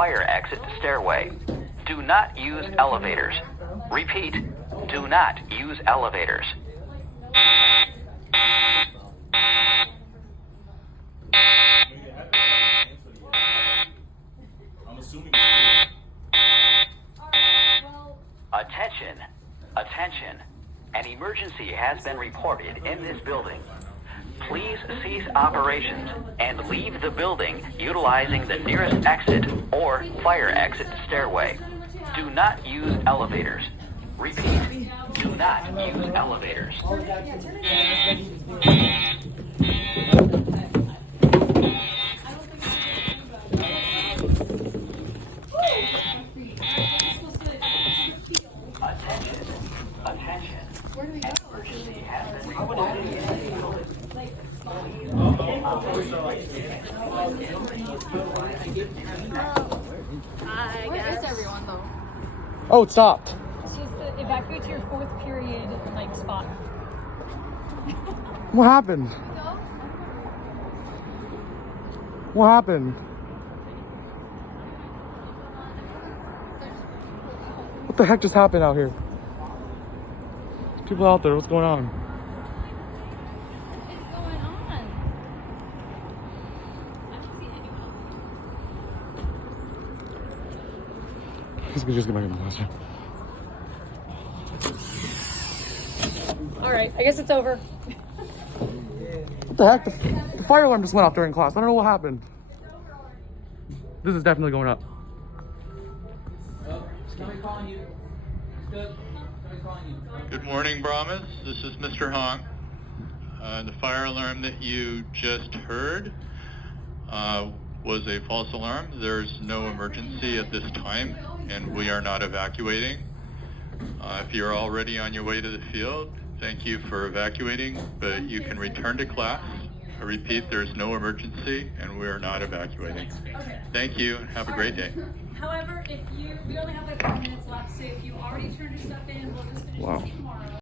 fire exit stairway. Do not use elevators. Repeat, do not use elevators. I'm assuming. Attention, attention. An emergency has been reported in this building. Please cease operations and leave the building utilizing the nearest exit or fire exit stairway. Do not use elevators. Repeat, do not use elevators. Attention, attention. An emergency has been reported in this building. Where is everyone though? Oh, it stopped. It's just the evacuate to your fourth period like spot. What happened? What happened? What the heck just happened out here? There's people out there. What's going on? What is going on? I don't see anyone. Let's just get back in the classroom. All right, I guess it's over. What the heck? The fire alarm just went off during class. I don't know what happened. This is definitely going up. Somebody calling you. Good. Somebody calling you. Good morning, Brahmas. This is Mr. Hong. The fire alarm that you just heard was a false alarm. There's no emergency at this time, and we are not evacuating. If you're already on your way to the field, thank you for evacuating, but you can return to class. I repeat, there's no emergency, and we are not evacuating. Okay. Thank you, and have a great day. However, we only have like 5 minutes left, so if you already turned your stuff in, we'll just finish Wow. this tomorrow.